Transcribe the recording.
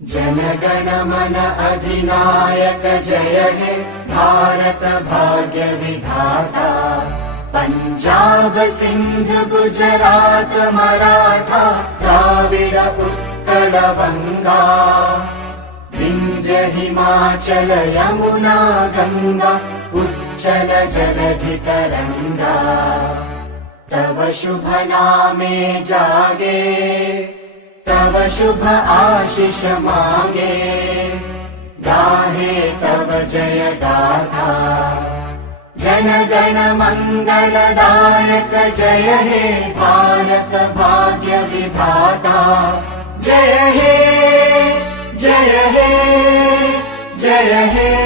जनगण मन अधिनायक जय हे भारत भाग्य विधाता। पंजाब सिंध गुजरात मराठा द्राविड उत्कल बंगा। विंध्य हिमाचल यमुना गंगा उच्चल जलधि तरंगा। तव शुभ नामे जागे तव शुभ आशीष मांगे। गाहे तव जय गाथा जनगण मंगलदायक जय हे भारत भाग्य विधाता। जय हे जय हे जय हे।